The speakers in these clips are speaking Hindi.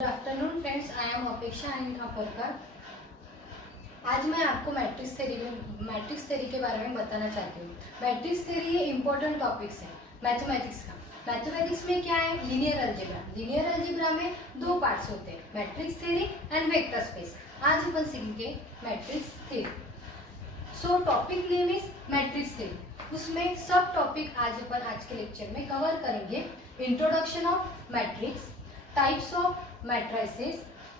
Good afternoon friends, I am अपेक्षा खापरकर। आज मैं आपको मैट्रिक्स थ्योरी के बारे में बताना चाहती हूँ। मैट्रिक्स थ्योरी ये इंपॉर्टेंट टॉपिक्स है मैथमेटिक्स का। मैथमेटिक्स में क्या है? Linear algebra. लीनियर अलजेब्रा में दो पार्ट्स होते हैं, matrix theory and vector space. आज अपन सीखेंगे matrix theory. So topic name is matrix theory. उसमें सब टॉपिक आज के लेक्चर में कवर करेंगे। Introduction of matrix, types of matrices,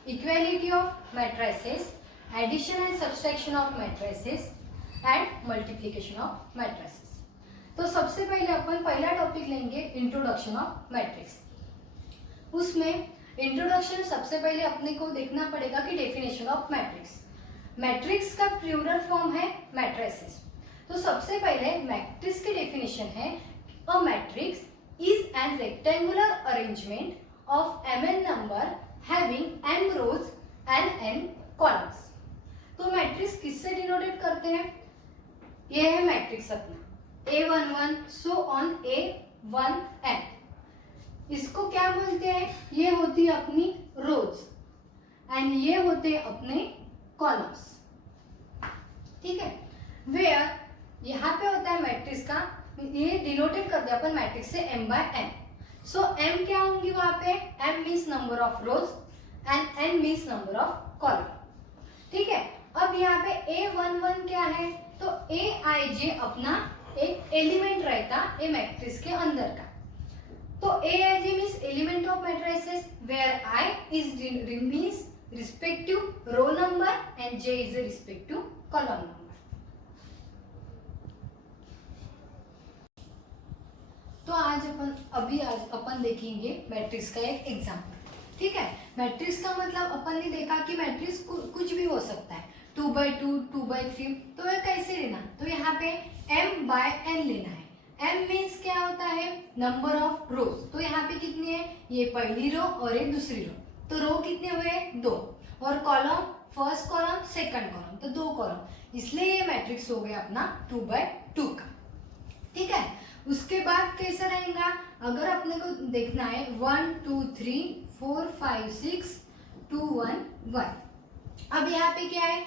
equality of matrices, addition and subtraction of matrices and multiplication of matrices। तो सबसे पहले अपन पहला टॉपिक लेंगे इंट्रोडक्शन ऑफ मैट्रिक्स। उसमें इंट्रोडक्शन सबसे पहले अपने को देखना पड़ेगा कि डेफिनेशन ऑफ मैट्रिक्स। मैट्रिक्स का प्लूरल फॉर्म है मैट्रिसेस। तो सबसे पहले मैट्रिक्स की डेफिनेशन है, a matrix is an rectangular arrangement of mn number having m rows and n columns। तो मैट्रिक्स किससे डिनोटेट करते हैं? ये है मैट्रिक्स अपना A11 सो ऑन A1n। इसको क्या बोलते हैं? ये होती है अपनी रोज एंड ये होते हैं अपने कॉलम्स। ठीक है, वेयर यहाँ पे होता है मैट्रिक्स का, ये डिनोटेट करते हैं अपन मैट्रिक्स से m/n। सो m क्या होंगी वहां पे? m means number of rose and n means number of column. ठीक है, अब यहाँ पे A11 क्या है? तो Aij अपना एक एलिमेंट रहता ए मैट्रिक्स के अंदर का। तो Aij means element of matrices, where I is means respective row number and J is respective column number. तो आज अपन देखेंगे मैट्रिक्स का एक एग्जाम्पल। ठीक है, मैट्रिक्स का मतलब अपन ने देखा कि मैट्रिक्स कुछ भी हो सकता है, 2/2, 2/3। तो ये कैसे लेना? तो यहाँ पे m/n लेना है। m मीन्स क्या होता है? नंबर ऑफ रोज। तो यहाँ पे कितनी है? ये पहली रो और ये दूसरी रो। तो रो कितने हुए? 2। और column, first column second column, तो 2 कॉलम, इसलिए ये मैट्रिक्स हो गया अपना 2/2 का। ठीक है, उसके बाद कैसा रहेगा? अगर अपने को देखना है 1 2 3 4 5 6 2 1 1। अब यहाँ पे क्या है?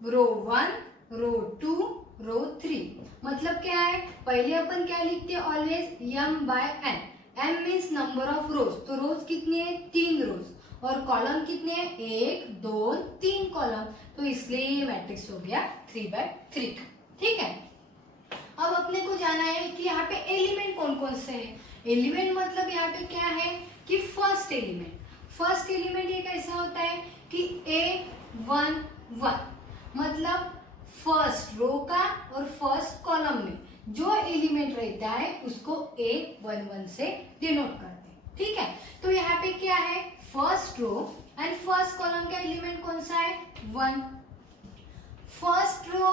रो 1, रो 2, रो 3। मतलब क्या है? पहले अपन क्या लिखते हैं always? m/n। m means number of रोज। तो रोज कितनी है? 3 रोज। और कॉलम कितने हैं? 1 2 3 कॉलम। तो इसलिए ये मैट्रिक्स हो गया 3/3 का। ठीक है, अब अपने को जाना है कि यहाँ पे एलिमेंट कौन कौन से हैं। एलिमेंट मतलब यहाँ पे क्या है कि फर्स्ट एलिमेंट ये कैसा होता है कि A11 मतलब फर्स्ट रो का और फर्स्ट कॉलम में जो एलिमेंट रहता है उसको A11 से डिनोट करते हैं। ठीक है, तो यहाँ पे क्या है? First row and first column का एलिमेंट कौन सा है? 1। फर्स्ट रो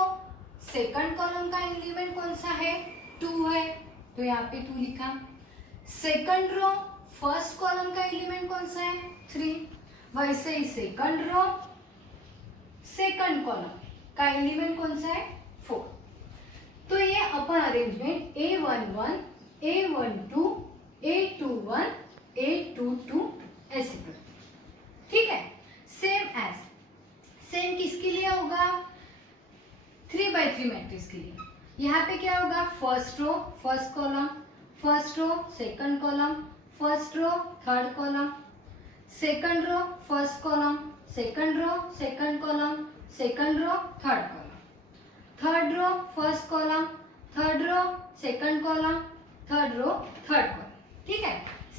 सेकंड कॉलम का एलिमेंट कौन सा है? 2 है, तो यहाँ पे 2 लिखा। सेकंड रो फर्स्ट कॉलम का एलिमेंट कौन सा है? 3। वैसे ही सेकंड रो सेकंड कॉलम का एलिमेंट कौन सा है? 4। तो ये अपन arrangement A11 A12 A21 A22 ऐसे करते। ठीक है, सेम किसके लिए होगा? 3/3 मैट्रिक्स के लिए। यहाँ पे क्या होगा? First row first column, first row second column, first row third column, second row first column, second row second column, second row third column, third row first column, third row second column, third row third column. ठीक है,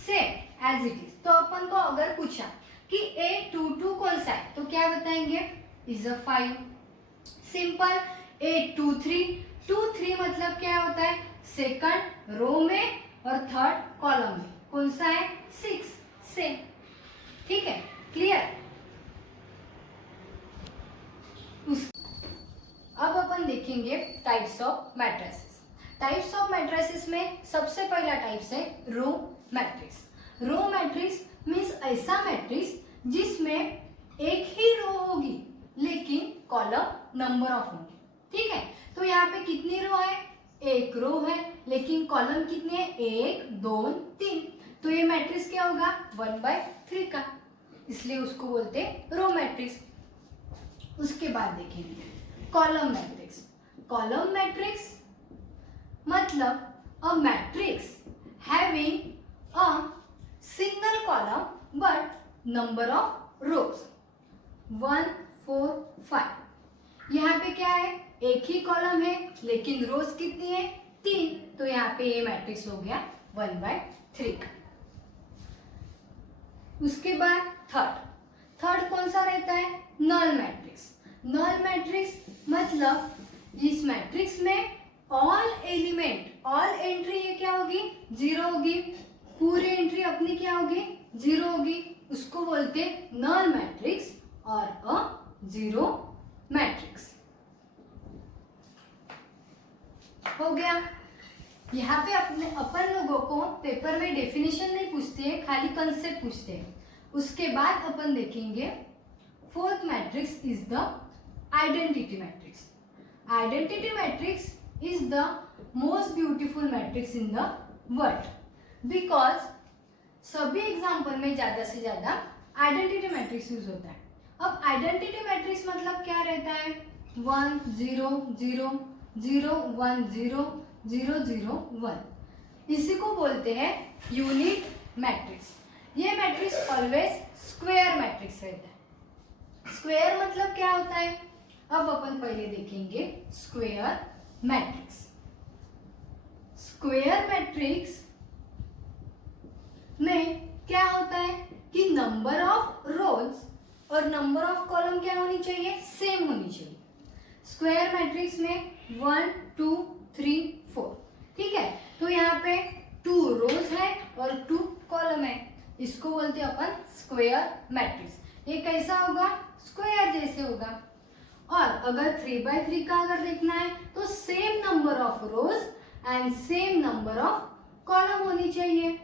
सेम एज इट इज। तो अपन को अगर पूछा कि A22 कौन सा है तो क्या बताएंगे? Is a 5। सिंपल। A23 मतलब क्या होता है? सेकंड रो में और थर्ड कॉलम में। कौन सा है? 6। सेम। ठीक है, क्लियर। अब अपन देखेंगे types of matrices. Types of matrices में सबसे पहला टाइप्स है row matrix. Row matrix means ऐसा मैट्रिक्स जिसमें एक ही रो होगी लेकिन कॉलम नंबर ऑफ होंगे। ठीक है, तो यहाँ पे कितनी रो है? एक रो है लेकिन कॉलम कितने हैं? 1 2 3। तो ये मैट्रिक्स क्या होगा? 1/3 का। इसलिए उसको बोलते हैं रो मैट्रिक्स। उसके बाद देखेंगे कॉलम मैट्रिक्स। कॉलम मैट्रिक्स मतलब a matrix having a single column but number of रोज 1, 4, 5। यहाँ पे क्या है, एक ही कॉलम है लेकिन रोज कितनी है, 3, तो यहाँ पे ये मैट्रिक्स हो गया 1/3 का। उसके बाद थर्ड कौन सा रहता है, नल मैट्रिक्स। नल मैट्रिक्स मतलब इस मैट्रिक्स में ऑल एलिमेंट, ऑल एंट्री ये क्या होगी, 0 होगी, पूरी एंट्री अपनी क्या होगी, 0 होगी, उसको बोलते हैं नल मैट्रिक्स और अ जीरो मैट्रिक्स। हो गया। यहाँ पे अपन लोगों को पेपर में डेफिनेशन नहीं पूछते हैं, खाली कंसेप्ट पूछते हैं। उसके बाद अपन देखेंगे fourth matrix is the identity matrix. Identity matrix is the most beautiful matrix in the world because सभी एग्जाम्पल में ज्यादा से ज्यादा आइडेंटिटी मैट्रिक्स यूज होता है। अब आइडेंटिटी मैट्रिक्स मतलब क्या रहता है, 1 0 0 0 1 0 0 0 1, इसी को बोलते हैं यूनिट मैट्रिक्स। ये मैट्रिक्स ऑलवेज स्क्वायर मैट्रिक्स रहता है। स्क्वायर मतलब क्या होता है, अब अपन पहले देखेंगे स्क्वायर मैट्रिक्स। स्क्वायर मैट्रिक्स में क्या होता है कि नंबर ऑफ रोज और नंबर ऑफ कॉलम क्या होनी चाहिए, सेम होनी चाहिए। स्क्वायर मैट्रिक्स में 1 2 3 4, ठीक है, तो यहाँ पे 2 रोज है और 2 कॉलम है, इसको बोलते हैं अपन स्क्वायर मैट्रिक्स। ये कैसा होगा, स्क्वायर जैसे होगा। और अगर 3/3 का अगर देखना है तो same number of rose and same number of column होनी चाहिए।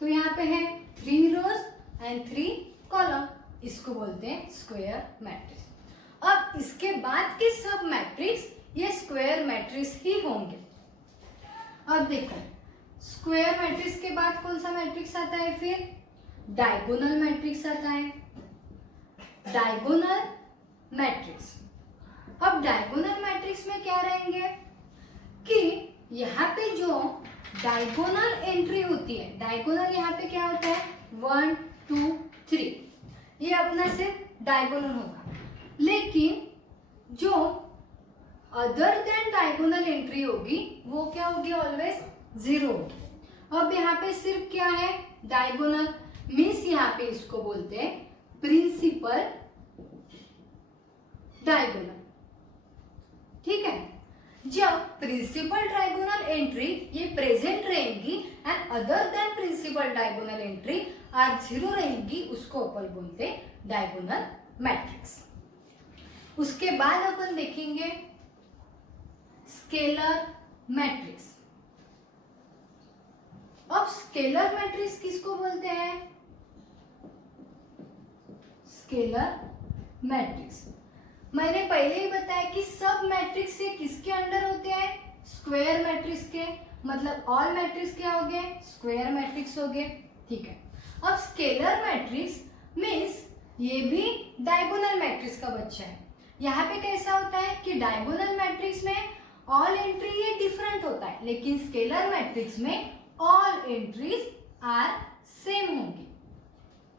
तो यहाँ पे है 3 रोज एंड 3 कॉलम, इसको बोलते हैं स्क्वायर मैट्रिक्स। अब इसके बाद के सब मैट्रिक्स ये स्क्वायर मैट्रिक्स ही होंगे। अब देखो स्क्वायर मैट्रिक्स के बाद कौन सा मैट्रिक्स आता है, फिर डायगोनल मैट्रिक्स आता है। डायगोनल मैट्रिक्स, अब डायगोनल मैट्रिक्स में क्या रहेंगे कि यहाँ पे जो डायगोनल एंट्री होती है, डायगोनल यहाँ पे क्या होता है 1 2 3, ये अपना सिर्फ डायगोनल होगा, लेकिन जो अदर देन डायगोनल एंट्री होगी वो क्या होगी, ऑलवेज 0 होगी। अब यहाँ पे सिर्फ क्या है, डायगोनल मीन्स यहाँ पे इसको बोलते हैं प्रिंसिपल डायगोनल, ठीक है। जब प्रिंसिपल डायगोनल एंट्री ये प्रेजेंट रहेंगी and other than principal diagonal entry are 0 रहेंगी, उसको अपन बोलते हैं डायगोनल मैट्रिक्स। उसके बाद अपन देखेंगे स्केलर मैट्रिक्स। अब स्केलर मैट्रिक्स किसको बोलते हैं, स्केलर मैट्रिक्स मैंने पहले ही बताया कि सब मैट्रिक्स से किसके अंडर होते हैं, स्क्वायर मैट्रिक्स के, मतलब ऑल मैट्रिक्स क्या हो गए, स्क्वायर मैट्रिक्स हो गए, ठीक है। अब स्केलर मैट्रिक्स मीन्स ये भी डायगोनल मैट्रिक्स का बच्चा है। यहाँ पे कैसा होता है कि डायगोनल मैट्रिक्स में ऑल एंट्री ये डिफरेंट होता है, लेकिन स्केलर मैट्रिक्स में ऑल एंट्रीज आर सेम होंगी,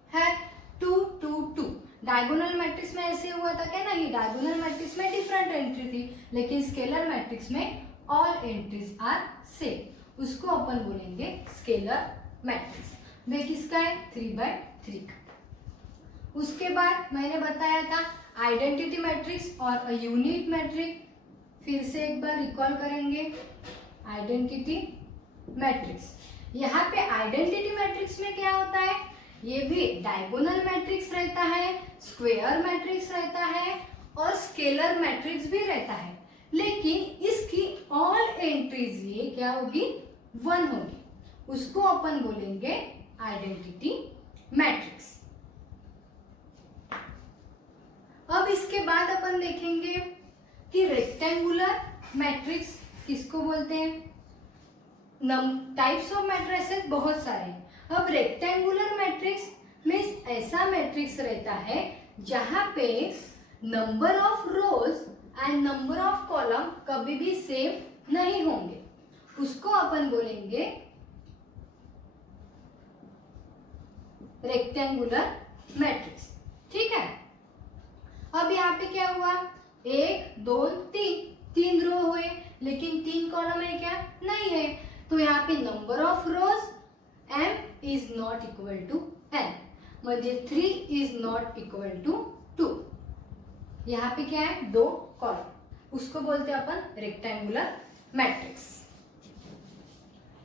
है 2 2 2। डायगोनल मैट्रिक्स में ऐसे हुआ था क्या, नहीं, डायगोनल मैट्रिक्स में डिफरेंट एंट्री थी, लेकिन स्केलर मैट्रिक्स में ऑल एंट्रीज आर सेम, उसको अपन बोलेंगे स्केलर मैट्रिक्स। वे किसका है, 3/3 का। उसके बाद मैंने बताया था आइडेंटिटी मैट्रिक्स और यूनिट मैट्रिक्स, फिर से एक बार रिकॉल करेंगे आइडेंटिटी मैट्रिक्स। यहाँ पे आइडेंटिटी मैट्रिक्स में क्या होता है, ये भी डायगोनल मैट्रिक्स रहता है, स्क्वायर मैट्रिक्स रहता है और स्केलर मैट्रिक्स भी रहता है, लेकिन इसकी ऑल एंट्रीज ये क्या होगी, 1 होगी, उसको अपन बोलेंगे आइडेंटिटी मैट्रिक्स। अब इसके बाद अपन देखेंगे कि रेक्टेंगुलर मैट्रिक्स किसको बोलते हैं। टाइप्स ऑफ मैट्रिसेस बहुत सारे हैं। अब रेक्टेंगुलर मैट्रिक्स मीन्स ऐसा मैट्रिक्स रहता है जहां पे number of rose and number of column कभी भी सेम नहीं होंगे, उसको अपन बोलेंगे रेक्टेंगुलर मैट्रिक्स। ठीक है, अब यहाँ पे क्या हुआ, 1 2 3 रो हुए, लेकिन 3 कॉलम है क्या, नहीं है। तो यहाँ पे number of rows m is not equal to n, म्हणजे 3 इज नॉट इक्वल टू 2। यहाँ पे क्या है, 2 कॉलम, उसको बोलते हैं अपन रेक्टेंगुलर मैट्रिक्स।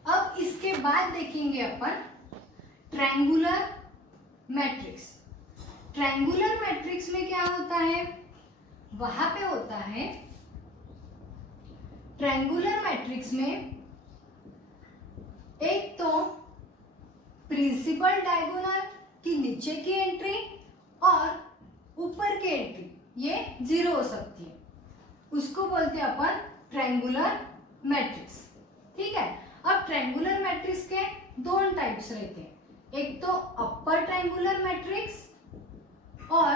अब इसके बाद देखेंगे अपन ट्रायंगुलर मैट्रिक्स। ट्रायंगुलर मैट्रिक्स में क्या होता है, वहां पे होता है ट्रायंगुलर मैट्रिक्स में एक तो प्रिंसिपल डायगोनल की नीचे की एंट्री और ऊपर की एंट्री ये 0 हो सकती है, उसको बोलते हैं अपन ट्रायंगुलर मैट्रिक्स। ठीक है, अब ट्रायंगुलर मैट्रिक्स के 2 टाइप्स रहते हैं, एक तो अपर ट्रायंगुलर मैट्रिक्स और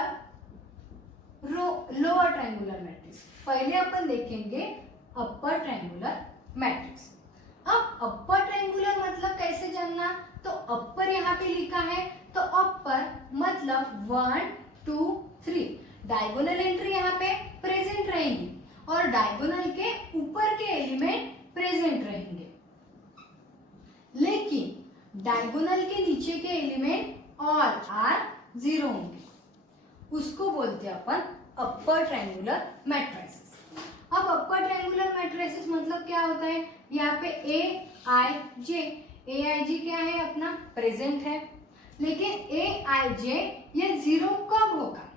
लोअर ट्रायंगुलर मैट्रिक्स। पहले अपन देखेंगे अपर ट्रायंगुलर मैट्रिक्स। अब अपर ट्रायंगुलर मतलब कैसे जानना, तो अपर यहाँ पे लिखा है, तो अपर मतलब 1 2 3, डायगोनल एंट्री यहाँ पे प्रेजेंट रहेंगी और डायगोनल के ऊपर के एलिमेंट प्रेजेंट रहेंगे, लेकिन डायगोनल के नीचे के एलिमेंट और आर 0 होंगे, उसको बोलते हैं अपन अपर ट्रायंगुलर मैट्रिसेस। अब अपर ट्रायंगुलर मैट्रिसेस मतलब क्या होता है, यहाँ पे ए आई जे क्या है, अपना प्रेजेंट है, लेकिन ए आई जे ये 0 कब होगा,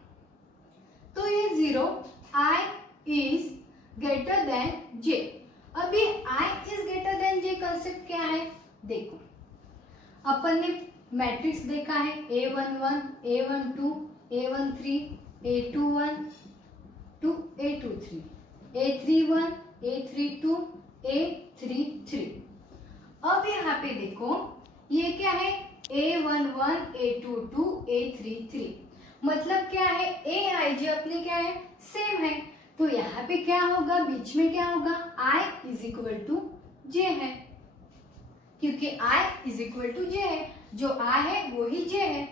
तो ये 0 I is greater than J. अब ये I is greater than J concept क्या है, देखो अपन ने मैट्रिक्स देखा है A11 A12 A13 A21 to A23 A31 A32 A33। अब यहाँ पे देखो ये क्या है, A11 A22 A33, मतलब क्या है, ए आई जे अपने क्या है, सेम है, तो यहाँ पे क्या होगा, बीच में क्या होगा, I इज इक्वल टू जे है, क्योंकि I इज इक्वल टू जे है, जो I है वो ही J है।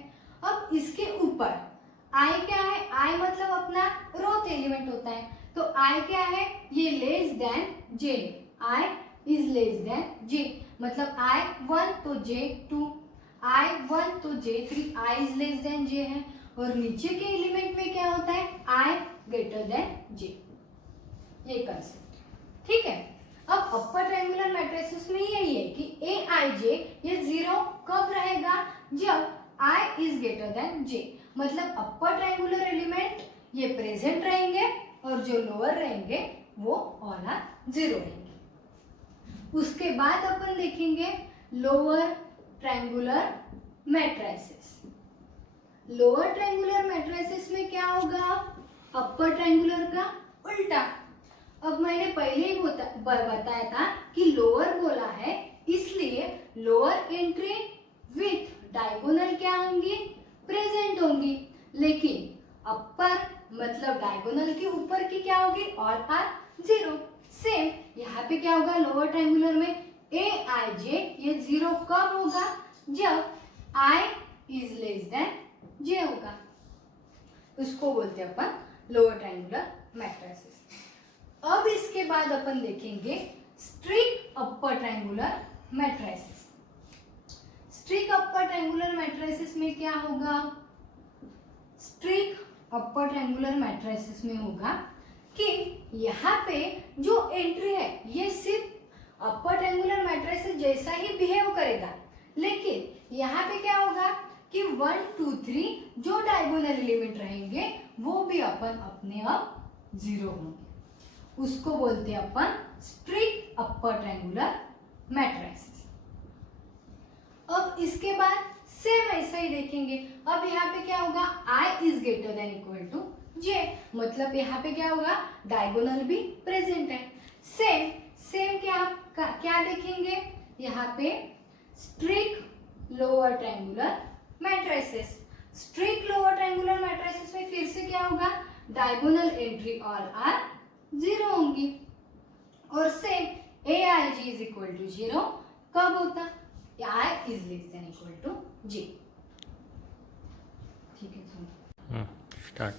अब इसके ऊपर I क्या है, I मतलब अपना रोथ एलिमेंट होता है, तो I क्या है, ये less than J, I is less then J, मतलब I1 तो J2, I1 तो J3, I is less then J है, और नीचे के एलिमेंट में क्या होता है, I ग्रेटर देन J, ये कंसेप्ट। ठीक है, अब अपर ट्रायंगुलर मैट्रिसेस में यही है कि ए आई जे ये 0 कब रहेगा, जब I is greater then J, मतलब अपर ट्रायंगुलर एलिमेंट ये प्रेजेंट रहेंगे और जो लोअर रहेंगे वो ऑल आर 0 रहेंगे। उसके बाद अपन देखेंगे lower triangular matrices. Lower triangular matrices में क्या होगा, अपर ट्रायंगुलर का उल्टा। अब मैंने पहले ही बताया था कि लोअर बोला है, इसलिए लोअर एंट्री विथ डायगोनल क्या होंगी, प्रेजेंट होंगी, लेकिन अपर मतलब डायगोनल के ऊपर की क्या होगी, ऑल आर 0। सेम यहाँ पे क्या होगा, लोअर ट्रायंगुलर में ए आई जे ये 0 कब होगा, जब I is less then J होगा, उसको बोलते हैं अपन लोअर ट्रायंगुलर मैट्रिसेस। अब इसके बाद अपन देखेंगे strict upper triangular matrices. Strict upper triangular matrices में क्या होगा, स्ट्रिक्ट अपर ट्रायंगुलर मैट्रिसेस में होगा कि यहाँ पे जो एंट्री है ये सिर्फ अपर ट्रायंगुलर मैट्रिसेस जैसा ही बिहेव करेगा, लेकिन यहाँ पे क्या होगा कि 1 2 3 जो डायगोनल एलिमेंट रहेंगे वो भी अपन अपने आप 0 होंगे, उसको बोलते हैं अपन स्ट्रिक्ट अपर ट्रायंगुलर मैट्रिसेस। अब इसके बाद सेम ऐसा ही देखेंगे। अब यहाँ पे क्या होगा, I is greater than equal to J, मतलब यहाँ पे क्या होगा, डायगोनल भी प्रेजेंट है। सेम क्या देखेंगे, यहाँ पे strict lower triangular matrices. Straight lower triangular matrices में फिर से क्या होगा, डायगोनल एंट्री ऑल आर 0 होंगी। और same AIG is equal to 0 कब होता, I is less than equal to G। ठीक है, स्टार्ट।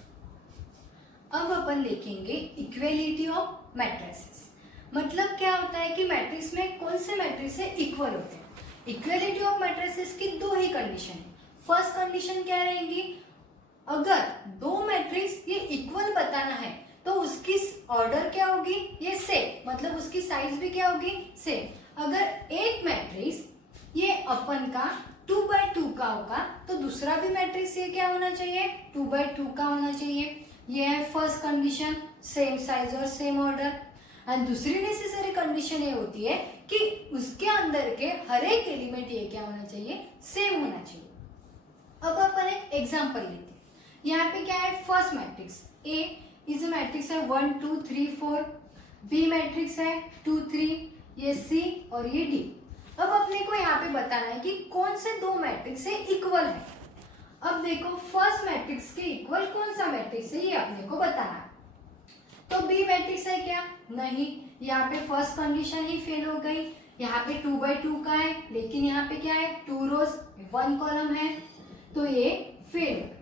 अब अपन देखेंगे इक्वेलिटी ऑफ मैट्रिसेस। मतलब क्या होता है कि मैट्रिक्स में कौन से मैट्रिक्स है इक्वल होते हैं। इक्वेलिटी ऑफ मैट्रिसेस की दो ही कंडीशन है। फर्स्ट कंडीशन क्या रहेगी, अगर दो मैट्रिक्स ये इक्वल बताना है तो उसकी ऑर्डर क्या होगी, ये सेम, मतलब उसकी साइज भी क्या होगी, सेम। अगर एक मैट्रिक्स ये अपन का 2/2 का होगा तो दूसरा भी मैट्रिक्स ये क्या होना चाहिए, 2/2 का होना चाहिए। ये है फर्स्ट कंडीशन, सेम साइज और सेम ऑर्डर। एंड दूसरी नेसेसरी कंडीशन ये होती है कि उसके अंदर के हर एक एलिमेंट ये क्या होना चाहिए, सेम होना चाहिए। अब अपन एक एग्जांपल लेते हैं। यहाँ पे क्या है, first matrix A is matrix है 1 2 3 4, B मैट्रिक्स है 2 3, ये C और ये D। अब अपने को यहाँ पे बताना है कि कौन से दो मैट्रिक्स है इक्वल है। अब देखो फर्स्ट मैट्रिक्स के इक्वल कौन सा मैट्रिक्स है ये अपने को बताना है। तो B मैट्रिक्स है क्या, नहीं, यहाँ पे फर्स्ट कंडीशन ही फेल हो गई। यहाँ पे 2/2 का है लेकिन यहाँ पे क्या है 2 रोज 1 कॉलम है तो ये फेल हो गया।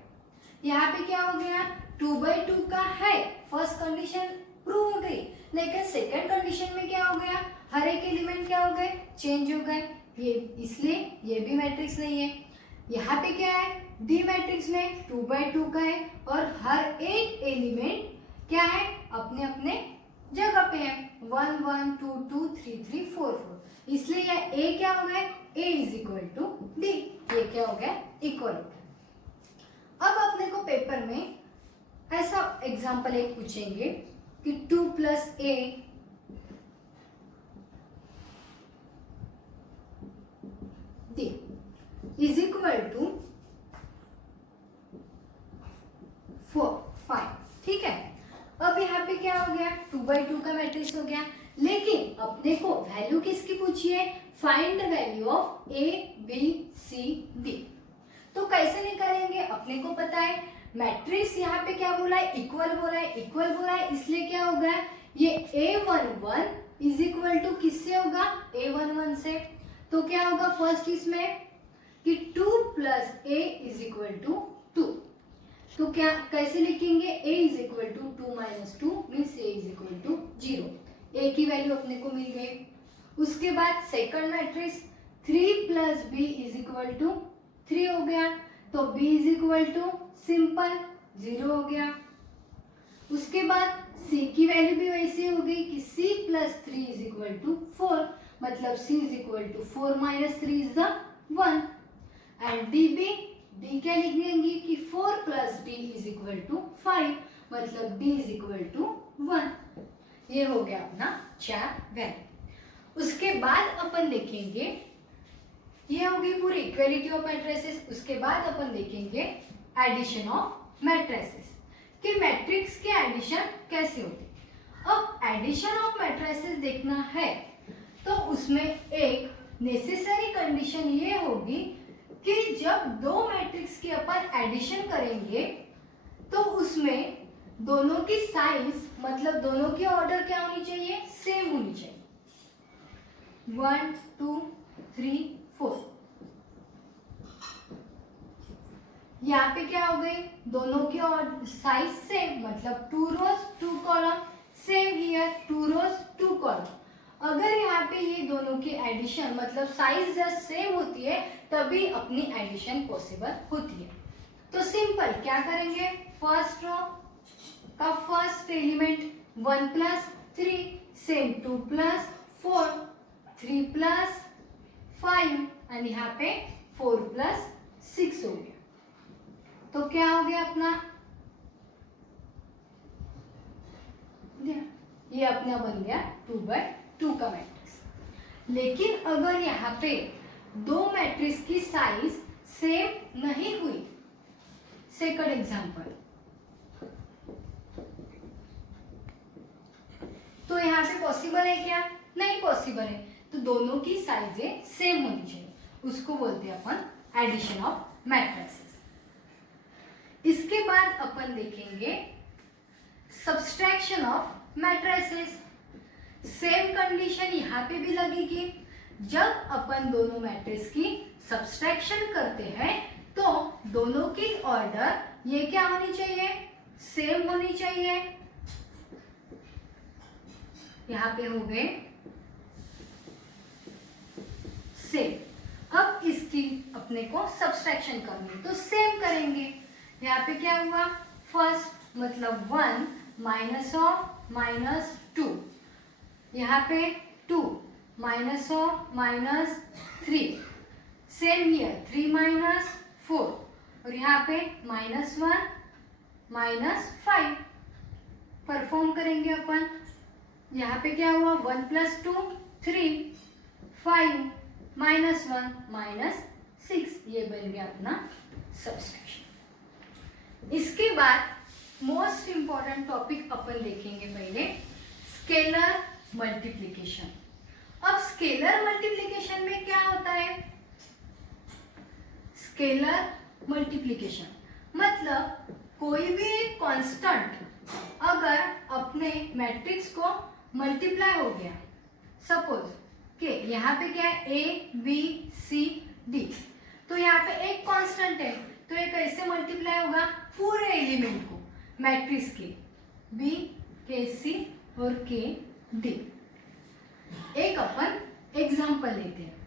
यहाँ पे क्या हो गया, 2/2 का है, फर्स्ट कंडीशन प्रूव हो गई, लेकिन सेकंड कंडीशन में क्या हो गया, हर एक एलिमेंट क्या हो गए, चेंज हो गए, ये इसलिए ये भी मैट्रिक्स नहीं है। यहाँ पे क्या है, D मैट्रिक्स में 2/2 का है और हर एक एलिमेंट क्या है, अपने अपने जगह पे है, 1 1 2 2 3 3 4 4, इसलिए यह A क्या हो गया, A is equal to D, ये क्या हो गया, इक्वल हो गया। अब अपने को पेपर में ऐसा एग्जांपल एक पूछेंगे कि 2 + A D is equal to 4 5, ठीक है। अब यहाँ पे क्या हो गया, 2/2 का मैट्रिक्स हो गया, लेकिन अपने को वैल्यू किसकी पूछी है, find the value of A B C D। तो कैसे निकालेंगे, अपने को पता है मैट्रिक्स यहाँ पे क्या बोला है, इक्वल बोला है, इक्वल बोला है, इसलिए क्या होगा, ये A11 इज इक्वल टू किससे होगा, A11 से। तो क्या होगा फर्स्ट इसमें कि 2 + A इज इक्वल टू 2। तो क्या कैसे लिखेंगे, A is equal to 2 - 2 means A is equal to 0। A की वैल्यू अपने को मिल गई। उसके बाद second matrix 3 + B is equal to 3 हो गया, तो B is equal to simple 0 हो गया। उसके बाद C की वैल्यू भी वैसी हो गई कि C + 3 इज इक्वल टू 4, मतलब C is equal to 4 - 3 is the 1। And D क्या लिख देंगे कि 4 + D इज इक्वल टू 5, मतलब D इज इक्वल टू 1। ये हो गया अपना 4 वैल्यू। उसके बाद अपन देखेंगे, ये होगी पूरी इक्वेलिटी ऑफ मैट्रिसेस। उसके बाद अपन देखेंगे एडिशन ऑफ मैट्रिसेस कि मैट्रिक्स के एडिशन कैसे होते। अब एडिशन ऑफ मैट्रिसेस देखना है तो उसमें एक नेसेसरी कंडीशन ये होगी कि जब दो मैट्रिक्स की अपन एडिशन करेंगे तो उसमें दोनोकी साइज, मतलब दोनों की ऑर्डर क्या होनी चाहिए, सेम होनी चाहिए। 1 2 3 4, यहाँ पे क्या हो गई, दोनों की साइज सेम, मतलब 2 rows 2 column, same here 2 rows 2 column. अगर यहाँ पे ये दोनों की एडिशन मतलब साइज जस्ट सेम होती है तभी अपनी एडिशन पॉसिबल होती है। तो सिंपल क्या करेंगे, फर्स्ट रो का फर्स्ट एलिमेंट 1 + 3 सेम 2 + 4 3 + 5 एंड यहाँ पे 4 + 6 हो गया। तो क्या हो गया अपना, ये अपना बन गया 2/2 का मैट्रिक्स। लेकिन अगर यहाँ पे दो मैट्रिक्स की साइज सेम नहीं हुई, सेकंड एग्जांपल, तो यहाँ पे पॉसिबल है क्या, नहीं पॉसिबल है। तो दोनों की साइजें सेम होनी चाहिए, उसको बोलते हैं अपन एडिशन ऑफ मैट्रिसेस। बाद अपन देखेंगे subtraction of matrices. Same condition यहाँ पे भी लगेगी। जब अपन दोनों मैट्रिक्स की सब्सट्रैक्शन करते हैं तो दोनों की ऑर्डर ये क्या होनी चाहिए, सेम होनी चाहिए। यहाँ पे हो गए सेम। अब इसकी अपने को सब्सट्रैक्शन करनी तो सेम करेंगे। यहाँ पे क्या हुआ, फर्स्ट मतलब 1 माइनस ऑफ माइनस 2, यहाँ पे 2 minus of minus 3, same here 3 minus 4, और यहाँ पे -1 -5 परफॉर्म करेंगे अपन। यहाँ पे क्या हुआ, 1 + 2 3, 5 -1 -6, ये बन गया अपना सब्सट्रैक्शन। इसके बाद मोस्ट इंपॉर्टेंट टॉपिक अपन देखेंगे पहले, स्केलर मल्टीप्लिकेशन। अब स्केलर मल्टीप्लिकेशन में क्या होता है, स्केलर मल्टीप्लिकेशन मतलब कोई भी एक कांस्टेंट अगर अपने मैट्रिक्स को मल्टीप्लाई हो गया, सपोज कि यहाँ पे क्या है A B C D, तो यहाँ पे एक कांस्टेंट है तो ये कैसे मल्टीप्लाई होगा, पूरे एलिमेंट को मैट्रिक्स के B K C और K D। एक अपन एग्जांपल लेते हैं।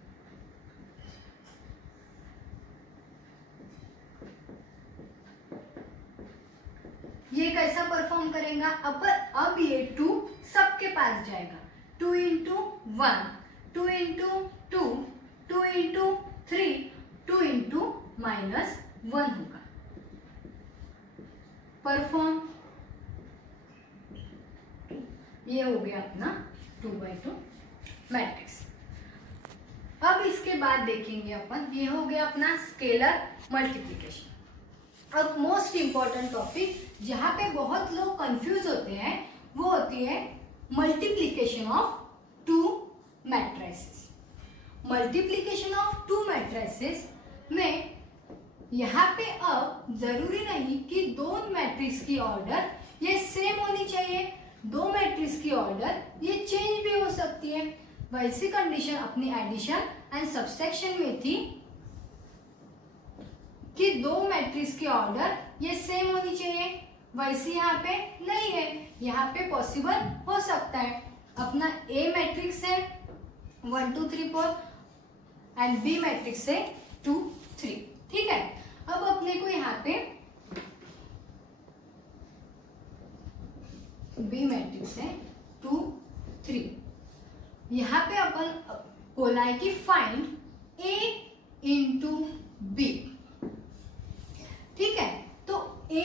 ये कैसा परफॉर्म करेगा, अब ये 2 सबके पास जाएगा, 2 × 1, 2 × 2, 2 × 3, 2 × -1 होगा परफॉर्म। ये हो गया अपना 2/2 मैट्रिक्स। अब इसके बाद देखेंगे अपन, ये हो गया अपना स्केलर मल्टीप्लिकेशन। अब मोस्ट इंपॉर्टेंट टॉपिक जहाँ पे बहुत लोग कंफ्यूज होते हैं वो होती है multiplication of 2 matrices. Multiplication of 2 matrices में यहाँ पे अब जरूरी नहीं कि दो मैट्रिक्स की ऑर्डर ये सेम होनी चाहिए, दो मैट्रिक्स की ऑर्डर ये चेंज भी हो सकती है। वैसी कंडीशन अपनी एडिशन एंड सब्सट्रैक्शन में थी कि दो मैट्रिक्स की ऑर्डर ये सेम होनी चाहिए, वैसे यहाँ पे नहीं है। यहाँ पे पॉसिबल हो सकता है, अपना A मैट्रिक्स है 1 2 3 4 एंड B मैट्रिक्स है 2 3, ठीक है। अब अपने को यहाँ पे B मैट्रिक्स है 2 3, यहाँ पे अपन बोला है कि फाइंड A × B, ठीक है। तो A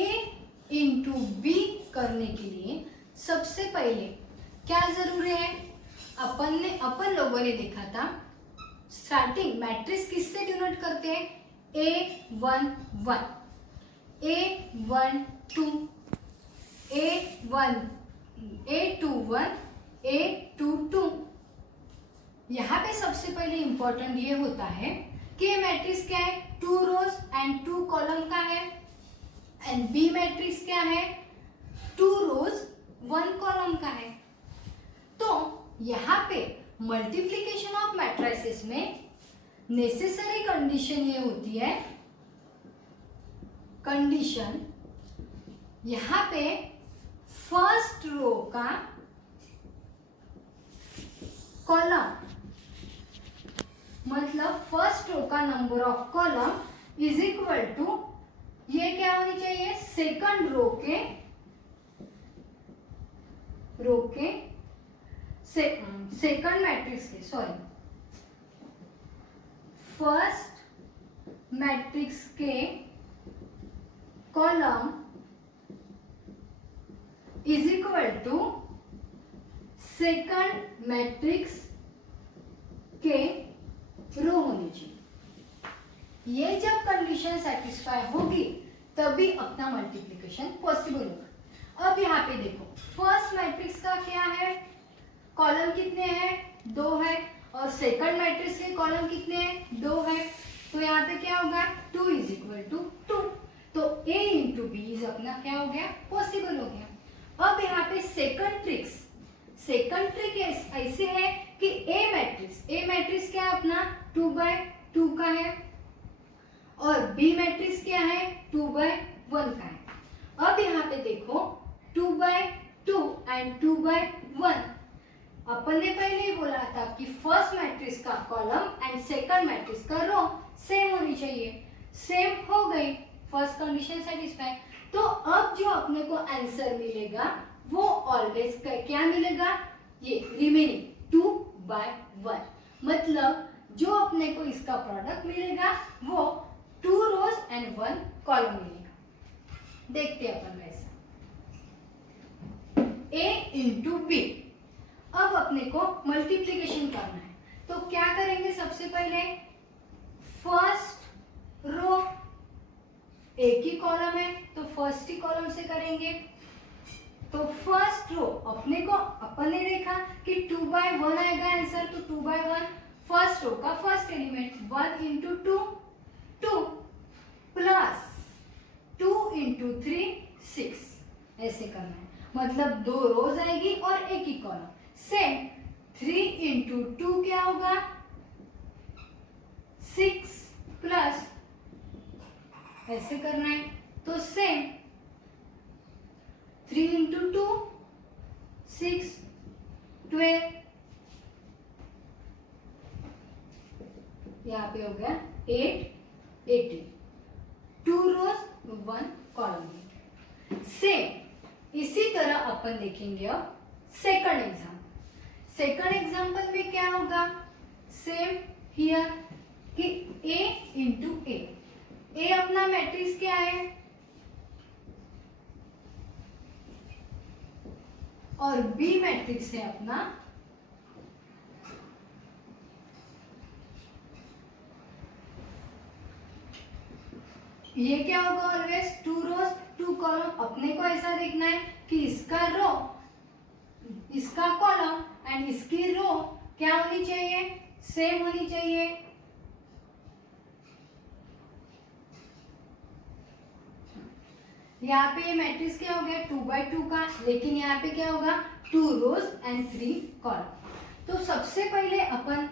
× B करने के लिए सबसे पहले क्या जरूरी है, अपन लोगों ने देखा था स्टार्टिंग मैट्रिक्स किससे डिनोट करते हैं, A1 1, A1 2, A2 1, A2 2। यहाँ पे सबसे पहले इंपॉर्टेंट ये होता है कि ये मैट्रिक्स क्या है, 2 रोज एंड 2 कॉलम का है, एंड बी मैट्रिक्स क्या है, 2 रोज 1 कॉलम का है। तो यहाँ पे मल्टीप्लिकेशन ऑफ मैट्रिसेस में नेसेसरी कंडीशन ये होती है, कंडीशन यहाँ पे फर्स्ट रो का कॉलम मतलब फर्स्ट रो का number of column is equal to, ये क्या होनी चाहिए, सेकंड रो के सेकंड मैट्रिक्स के, सॉरी फर्स्ट मैट्रिक्स के column is equal to second matrix के रो होनी चाहिए। ये जब कंडीशन सेटिस्फाई होगी तभी अपना मल्टीप्लिकेशन पॉसिबल होगा। अब यहाँ पे देखो फर्स्ट मैट्रिक्स का क्या है, कॉलम कितने हैं, 2 है, और सेकंड मैट्रिक्स के कॉलम कितने हैं, 2 है। तो यहाँ पे क्या होगा, 2 = 2। तो तो A इंटू बी इज अपना क्या हो गया, पॉसिबल हो गया। अब यहाँ पे सेकंड ट्रिक ऐसे है कि A मैट्रिक्स क्या है अपना 2/2 का है और B मैट्रिक्स क्या है 2/1 का है। अब यहाँ पे देखो 2/2 एंड 2/1, अपन ने पहले ही बोला था कि फर्स्ट मैट्रिक्स का कॉलम एंड सेकंड मैट्रिक्स का रो सेम होनी चाहिए, सेम हो गई, फर्स्ट कंडीशन सेटिस्फाई। तो अब जो अपने को आंसर मिलेगा वो ऑलवेज क्या मिलेगा, ये रिमेनिंग 2/1, मतलब जो अपने को इसका प्रोडक्ट मिलेगा वो 2 रोज एंड 1 कॉलम मिलेगा। देखते हैं अपन कैसा, A इंटू बी। अब अपने को मल्टीप्लीकेशन करना है, तो क्या करेंगे, सबसे पहले फर्स्ट रो एक ही कॉलम है तो फर्स्ट ही कॉलम से करेंगे। तो फर्स्ट रो अपन ने देखा कि 2/1 आएगा आंसर, तो 2/1 फर्स्ट रो का first element 1 into 2 plus 2 into 3 6, ऐसे करना है, मतलब 2 रोज आएगी और एक ही कॉलम। सेम 3 इंटू 2 क्या होगा 6 प्लस, ऐसे करना है, तो सेम 3 इंटू 2 6 12, यहाँ पे हो गया 8 18, 2 रोज 1 कॉलम। सेम इसी तरह अपन देखेंगे अब सेकंड एग्जाम्पल में क्या होगा, सेम हियर कि A इंटू ए अपना मैट्रिक्स क्या है और B मैट्रिक्स है अपना ये क्या होगा ऑलवेज 2 रोज 2 कॉलम। अपने को ऐसा देखना है कि इसका रो इसका कॉलम एंड इसकी रो क्या होनी चाहिए, सेम होनी चाहिए। यहाँ पे मैट्रिक्स क्या हो गया 2/2 का, लेकिन यहाँ पे क्या होगा 2 रोज एंड 3 कॉलम। तो सबसे पहले अपन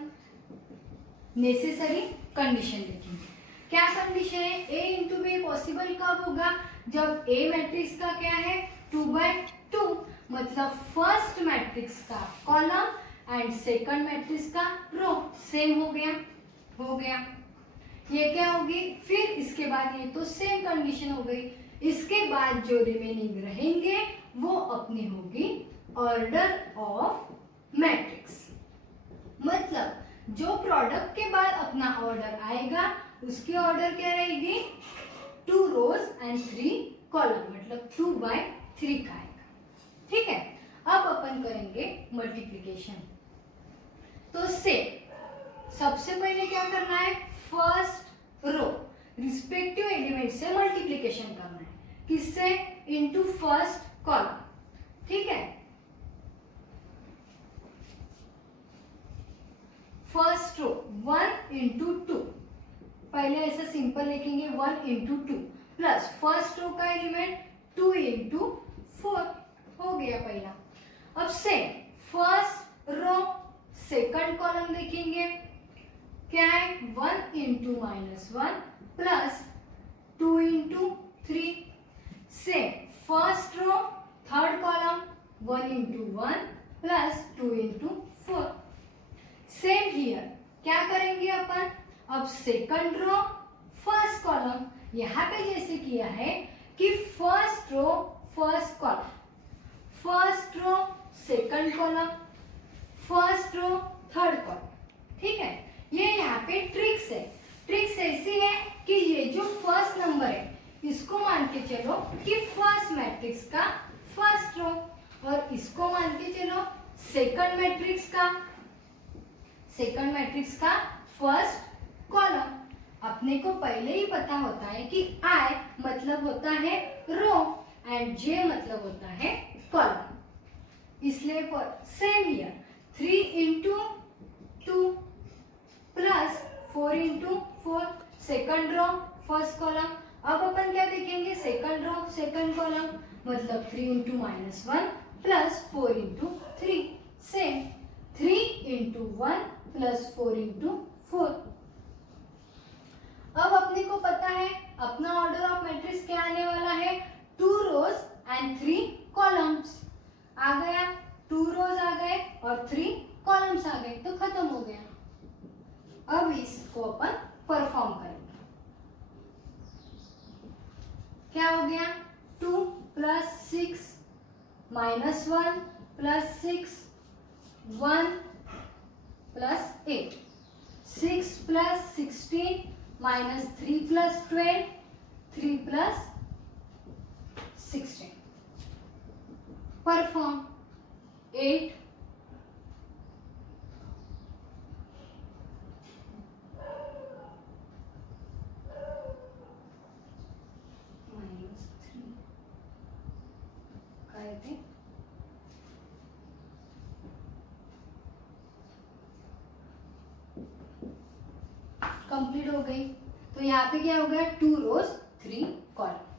नेसेसरी कंडीशन देखेंगे। क्या कंडीशन है, A इंटू बी पॉसिबल कब होगा, जब A मैट्रिक्स का क्या है 2/2, मतलब फर्स्ट मैट्रिक्स का कॉलम एंड सेकंड मैट्रिक्स का रो सेम हो गया। ये क्या होगी, फिर इसके बाद ये तो सेम कंडीशन हो गई, इसके बाद जो रिमेनिंग रहेंगे वो अपनी होगी ऑर्डर ऑफ मैट्रिक्स, मतलब जो प्रोडक्ट के बाद अपना ऑर्डर आएगा उसकी ऑर्डर क्या रहेगी 2 रोज एंड 3 कॉलम, मतलब 2/3 का आएगा। ठीक है, अब अपन करेंगे मल्टीप्लिकेशन। तो से सबसे पहले क्या करना है, फर्स्ट रो रिस्पेक्टिव एलिमेंट से मल्टीप्लिकेशन करना है, किससे, इनटू फर्स्ट कॉलम। ठीक है, फर्स्ट रो 1 इंटू 2, पहले ऐसा सिंपल लिखेंगे 1 इंटू 2 प्लस फर्स्ट रो का एलिमेंट 2 इंटू 4 हो गया पहला। अब से फर्स्ट रो सेकंड कॉलम देखेंगे, क्या है 1 इंटू -1 प्लस 2 इंटू 3, से first row third column 1 into 1 plus 2 into 4। Same here क्या करेंगे अपन, अब सेकंड रो फर्स्ट कॉलम, यहाँ पे जैसे किया है कि first row first column, first row second column, first row third column. ठीक है, ये यहाँ पे ट्रिक्स है। ट्रिक्स ऐसी है कि ये जो फर्स्ट नंबर है इसको मान के चलो कि फर्स्ट मैट्रिक्स का फर्स्ट रो, और इसको मान के चलो सेकंड मैट्रिक्स का फर्स्ट कॉलम। अपने को पहले ही पता होता है कि I मतलब होता है रो एंड J मतलब होता है कॉलम, इसलिए same here 3 into 2 plus 4 into 4 second row first column अब अपन क्या देखेंगे, सेकंड रो सेकंड कॉलम, मतलब 3 into -1 plus 4 into 3, same 3 into 1 plus 4 into 4। अब अपने को पता है अपना ऑर्डर ऑफ मैट्रिक्स क्या आने वाला है, 2 रोज एंड 3 कॉलम्स। आ गया, 2 रोज आ गए और 3 कॉलम्स आ गए, तो खत्म हो गया। अब इसको अपन परफॉर्म करेंगे। क्या हो गया, 2 plus 6 -1 plus 6 1 plus 8, 6 plus 16 -3 plus 12 3 plus 16, perform 8 -3 काय ते कंप्लीट हो गई। तो यहाँ पे क्या हो गया, 2 रोज 3 कॉलम।